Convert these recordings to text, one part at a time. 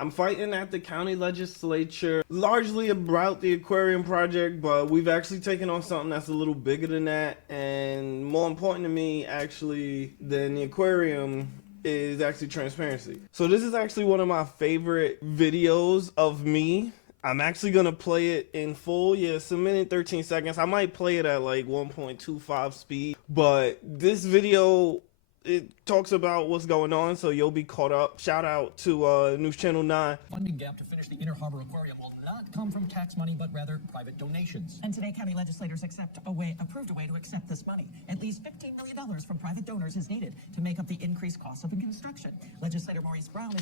I'm fighting at the county legislature largely about the aquarium project, but we've actually taken on something that's a little bigger than that, and more important to me actually than the aquarium is actually transparency. So this is actually one of my favorite videos of me. I'm actually gonna play it in full. Yeah, it's a minute 13 seconds. I might play it at like 1.25 speed, but this video, it talks about what's going on, so you'll be caught up. Shout out to News Channel 9. Funding gap to finish the Inner Harbor Aquarium will not come from tax money, but rather private donations. And today, county legislators approved a way to accept this money. At least $15 million from private donors is needed to make up the increased cost of construction. Legislator Maurice is All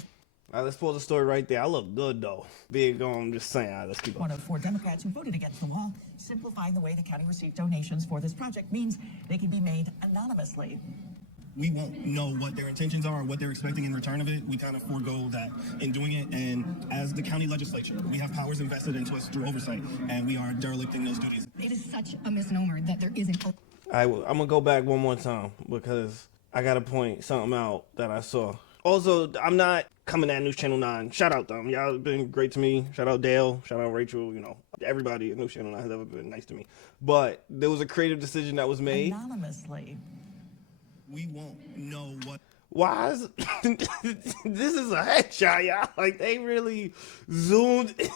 right, let's pause the story right there. I look good, though. Big I'm just saying. All right, let's keep going. one of 4 Democrats who voted against the law. Simplifying the way the county received donations for this project means they can be made anonymously. We won't know what their intentions are or what they're expecting in return of it. We kind of forego that in doing it. And as the county legislature, we have powers invested into us through oversight, and we are derelicting those duties. It is such a misnomer that there isn't. All right, I'm going to go back one more time because I got to point something out that I saw. Also, I'm not coming at News Channel 9. Shout out them. Y'all have been great to me. Shout out Dale. Shout out Rachel. You know, everybody at News Channel 9 has ever been nice to me. But there was a creative decision that was made. Anonymously. We won't know what. Why is this is a headshot, y'all? Like, they really zoomed in.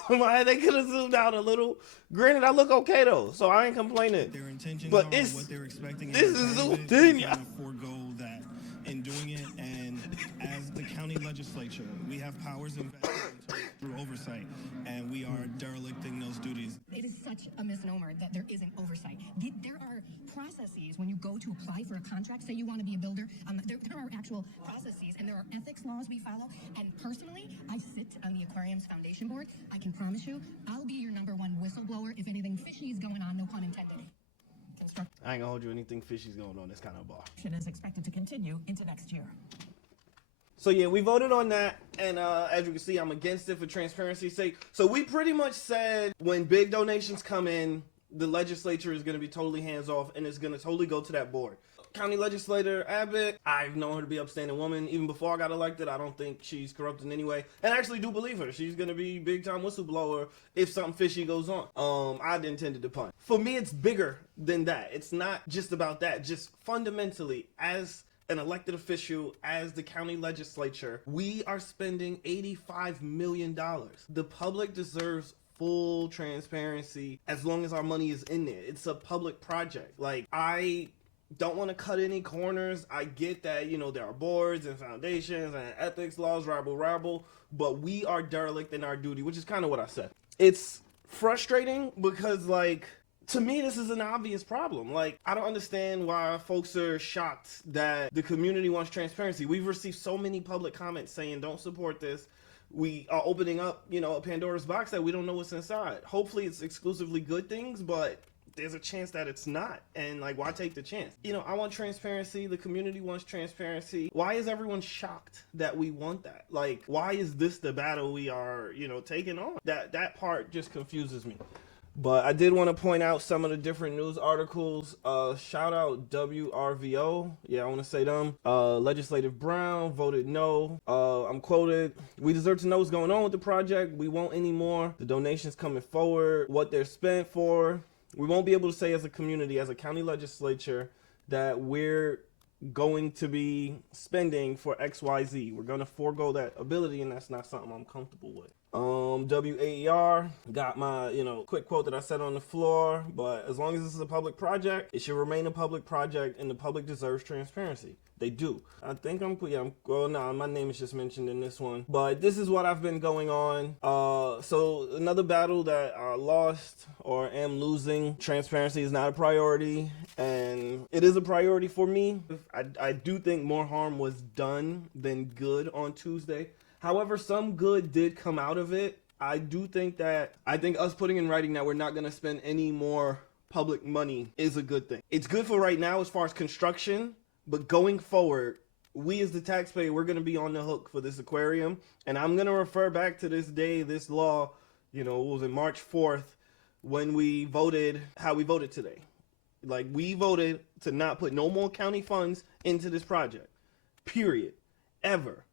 They could have zoomed out a little. Granted, I look okay though, so I ain't complaining. Their intentions But are, it's what they're expecting. this is zoomed in, We y'all. kind of forego that in doing it. And as the county legislature, we have powers invested into us through oversight, and we are derelicting those duties. It is such a misnomer that there isn't oversight. There are processes when you go to apply for a contract. Say you want to be a builder. There are actual processes, and there are ethics laws we follow. And personally, I sit on the Aquarium's foundation board. I can promise you, I'll be your #1 whistleblower if anything fishy is going on. No pun intended. I ain't gonna hold you. Anything fishy's going on this kind of bar. Construction is expected to continue into next year. So yeah, we voted on that, and as you can see, I'm against it for transparency's sake. So we pretty much said when big donations come in, the legislature is going to be totally hands-off, and it's going to totally go to that board. County Legislator Abbott, I've known her to be an upstanding woman. Even before I got elected, I don't think she's corrupt in any way. And I actually do believe her. She's going to be big-time whistleblower if something fishy goes on. I intended to punt. For me, it's bigger than that. It's not just about that. Just fundamentally, as an elected official, as the county legislature, we are spending $85 million. The public deserves full transparency as long as our money is in there. It's a public project. Like, I don't want to cut any corners. I get that, you know, there are boards and foundations and ethics laws, rabble, but we are derelict in our duty, which is kind of what I said. It's frustrating because, like, to me, this is an obvious problem. Like, I don't understand why folks are shocked that the community wants transparency. We've received so many public comments saying, don't support this. We are opening up, you know, a Pandora's box that we don't know what's inside. Hopefully it's exclusively good things, but there's a chance that it's not. And, like, why take the chance? You know, I want transparency. The community wants transparency. Why is everyone shocked that we want that? Like, why is this the battle we are, you know, taking on? That part just confuses me. But I did want to point out some of the different news articles. Shout out WRVO. Yeah, I want to say them. Legislative Brown voted no. I'm quoted, "We deserve to know what's going on with the project. We won't anymore. The donations coming forward, what they're spent for. We won't be able to say as a community, as a county legislature, that we're going to be spending for XYZ. We're going to forego that ability, and that's not something I'm comfortable with." WAER got my, you know, quick quote that I said on the floor, but as long as this is a public project, it should remain a public project, and the public deserves transparency. They do. I think well, no, my name is just mentioned in this one, but this is what I've been going on. So another battle that I lost or am losing, transparency is not a priority, and it is a priority for me. I do think more harm was done than good on Tuesday. However, some good did come out of it. I think us putting in writing that we're not going to spend any more public money is a good thing. It's good for right now as far as construction, but going forward, we as the taxpayer, we're going to be on the hook for this aquarium. And I'm going to refer back to this day, this law, you know, it was in March 4th when we voted, how we voted today. Like, we voted to not put no more county funds into this project, period, ever.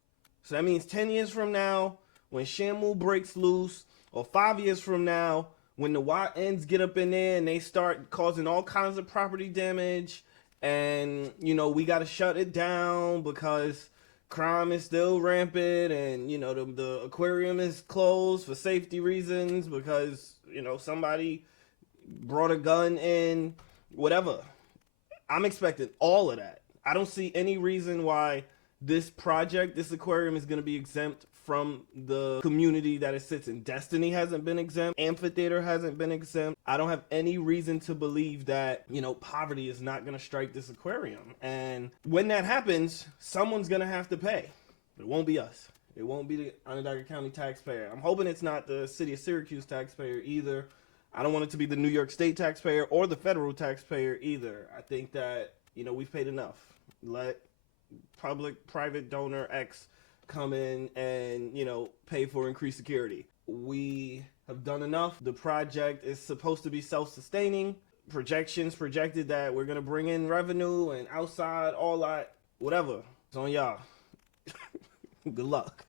So that means 10 years from now, when Shamu breaks loose, or 5 years from now, when the YNs get up in there and they start causing all kinds of property damage, and we got to shut it down because crime is still rampant, and the aquarium is closed for safety reasons because somebody brought a gun in, whatever. I'm expecting all of that. I don't see any reason why this aquarium is going to be exempt from the community that it sits in. Destiny hasn't been exempt. Amphitheater hasn't been exempt. I don't have any reason to believe that, poverty is not going to strike this aquarium. And when that happens, someone's going to have to pay. It won't be us. It won't be the Onondaga County taxpayer. I'm hoping it's not the city of Syracuse taxpayer either. I don't want it to be the New York State taxpayer or the federal taxpayer either. I think that, we've paid enough. Let public-private donor X come in and, pay for increased security. We have done enough. The project is supposed to be self-sustaining. Projections projected that we're going to bring in revenue and outside, all that, whatever. It's on y'all. Good luck.